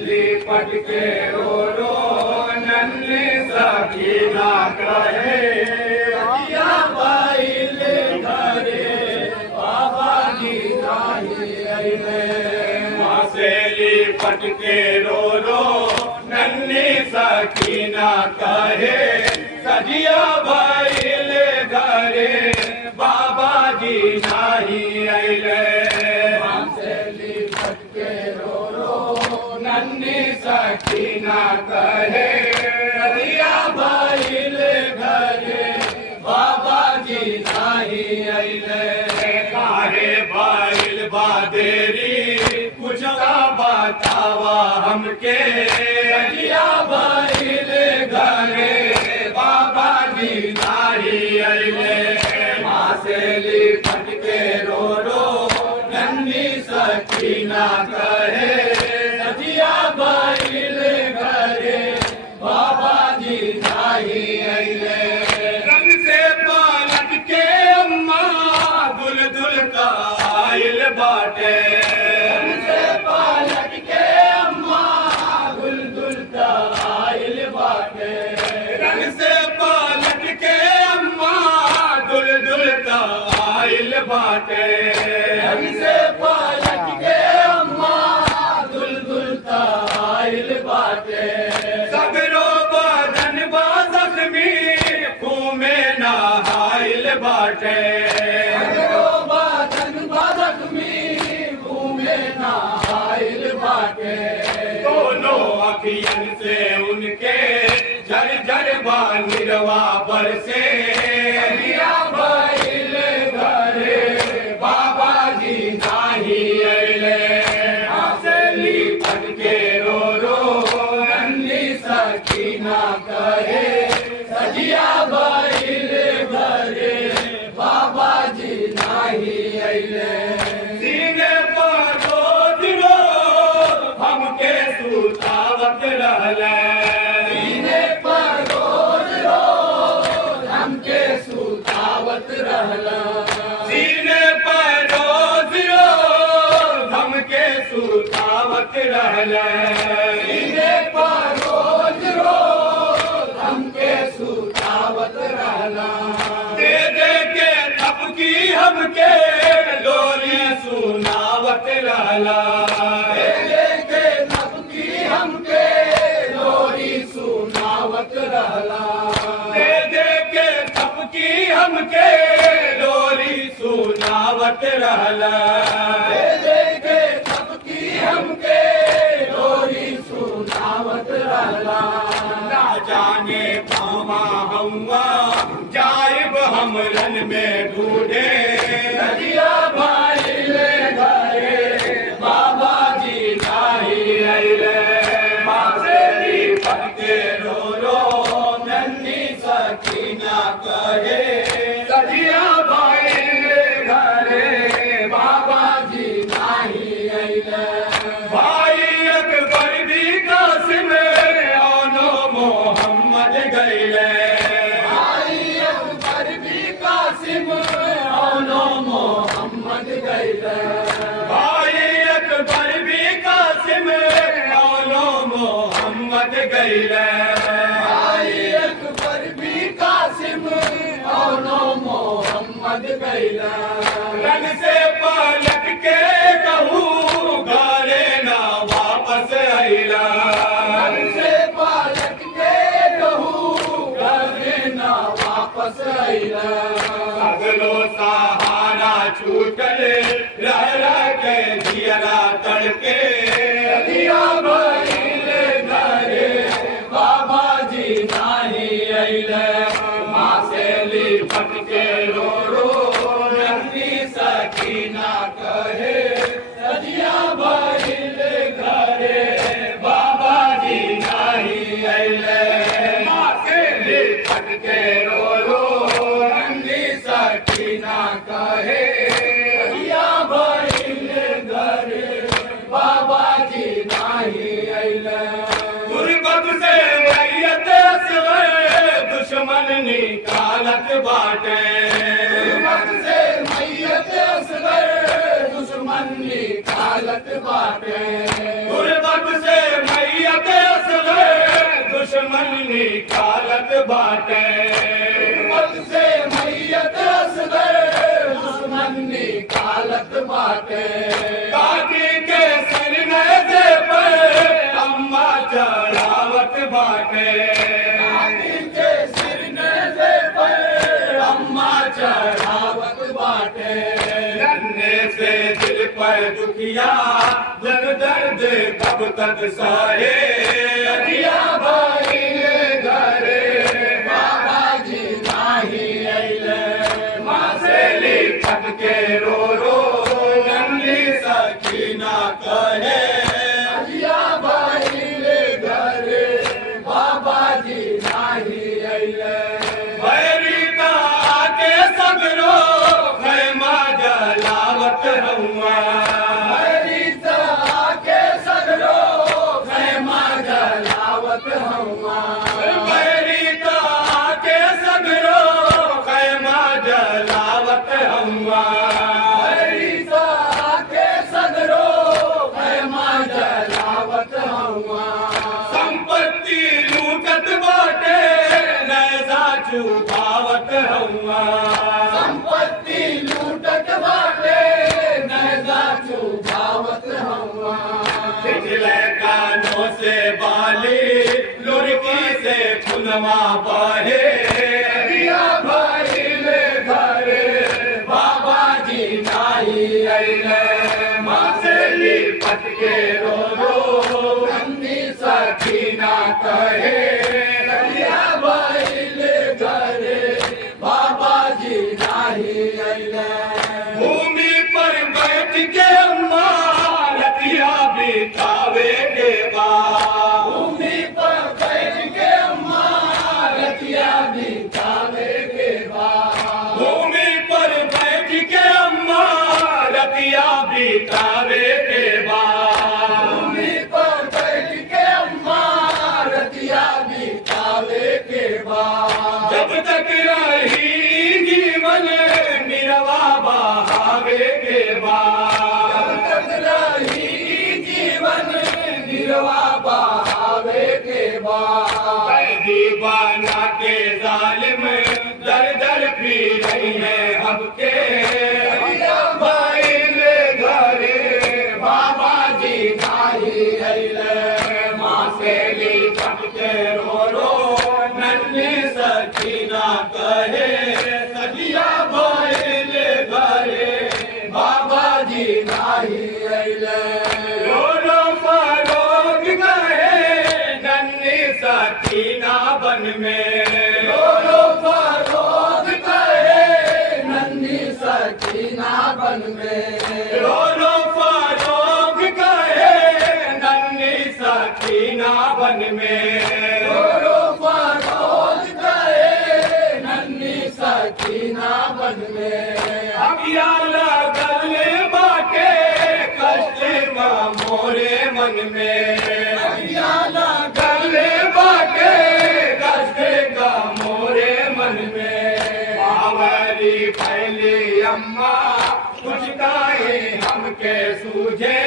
लिपट के रो रो नन्ही सकीना कहे सजिया भइल घरे बाबा जी नाही अइले। माँ से लिपट के रो रो नन्ही सकीना कहे सजिया भइल घरे बाबा जी नाही अइले। माँ से लिपट के रो रो नन्ही सकीना कहे सजिया भइल घरे बाबा जी नाही अइले। काहे भइल बा देरी कुछ का बतावा हमके सजिया भइल घरे बाबा जी नाही अइले। माँ से लिपट के रो रो नन्ही सकीना कहे सजिया भइल घरे बाबा जी नाही अइले। रंग से पलट के अम्मा दुल दुल का आइल बाटे। रंग से पलट के अम्मा दुल दुल का आइल बाटे। रंग से पलट के अम्मा दुल दुल का आइल बाटे। रंग से पलट के अम्मा दुल दुल का आइल बाटे। सगरो बदन बा जख्मी खूमे नहाइल बाटे। सगरो बदन बा जख्मी खूमे नहाइल बाटे। दोनों अखियन से उनके झर झर बानिरवा बरसे सजिया भइल घरे बाबा जी नाही अइले। माँ से लिपट के रो रो नन्ही सकीना कहे सजिया भइल घरे बाबा जी नाही अइले। सीने पर रोज रोज हमके सुतावत रहले। सीने पर रोज रोज हमके सुतावत रहला। सीने पर रोज रोज हमके सुतावत रहला। सीने पर रोज रोज हमके सुतावत रहला। दे दे के थपकी हमके लोरी सुनावत रहला। दे दे के थपकी हमके लोरी सुनावत रहला। दे दे के थपकी हमके लोरी सुनावत रहला। दे दे के थपकी हमके लोरी सुनावत रहला। ना जाने पावा हुआ जाइब हमरन में ढूंढे सजिया भइल घरे बाबा जी नाही अइले। माँ से लिपट के रो रो नन्ही सकीना कहे सजिया भइल घरे बाबा जी नाही अइले। भाई अकबर भी कासिम औनो मोहम्मद गइले। भाई अकबर भी कासिम औनो मोहम्मद गइले। भाई अकबर भी कासिम औनो मोहम्मद गइले। भाई अकबर भी कासिम औनो मोहम्मद गइले। रंग से पलट के कहूँ घरे ना वापस अइला। रंग से पलट के कहूँ घरे ना वापस अइला। अगलो सहारा छूटल रह रह के जियरा तड़के सजिया भइल घरे बाबा जी नाही अइले। माँ से लिपट के रो रो नन्ही सकीना कहे सजिया भइल घरे बाबा जी नाही अइले। माँ से लिपट के रो रो नन्ही सकीना कहे सजिया भइल घरे बाबा जी नाही अइले। गुरबत से मैयत असगर दुश्मन निकालत बाटे। गुरबत से मैयत असगर दुश्मन निकालत बाटे। गुरबत से दुश्मन निकालत बाटे मत से मैयत असगर दुश्मन निकालत बाटे काकी के सिर नजे पर अम्मा चढ़ावत बाटे काकी के सिर नजे पर अम्मा चढ़ावत बाटे नन्हे से दिल पर दुखिया जन दर्द कब तक सहे अरिया भाई घरे बाबा जी नाही अइले माँ से लिपट के रो रो नन्ही सकीना कहे अरिया भाई घरे बाबा जी नाही अइले भैरीता के सगरो खैमा जलावत रहुआ भैरीता के सगरो खैमा जलावत रहुआ भैरीता के सगरो खैमा जलावत रहुआ भैरीता के सगरो खैमा जलावत रहुआ संपत्ति लूटत बाटे नैजा छुपावत रहुआ संपत्ति लूटत बाटे नैजा छुपावत रहुआ पिछले कानों से बाली लुड़की से खुनवा बहे अरिया भाई ले घरे बाबा जी नाही अइले माँ से लिपट के रो रो नन्ही सकीना कहे अरिया भाई ले घरे बाबा जी नाही अइले भूमि पर बैठ के अम्मा रतिया बितावे के बाद भूमि पर बैठ के अम्मा रतिया बितावे के बाद भूमि पर बैठ के अम्मा रतिया बितावे के बाद भूमि पर बैठ के अम्मा रतिया बितावे के बाद जब तक रही जीवन निरवा बहावे के बाद जब तक रही जीवन निरवा बहावे के बाद कैदी बना के जालिम दर दर पी रही है हमके अरिया भाई ले घरे बाबा जी नाही अइले माँ से लिपट के रो रो नन्ही सकीना कहे अरिया भाई ले घरे बाबा जी नाही अइले रो रो फरोग गए नन्ही सकीना बन में रो रो फरोग गए नन्ही सकीना बन में रो रो फरोग गए नन्ही सकीना बन में रो रो फरोग गए नन्ही सकीना बन में अगिया लगल बाटे कष्ट का मोरे मन में अगिया लगल बाटे कष्ट का मोरे मन में आवरी फैली अम्मा कुछ काहे हमके सूझे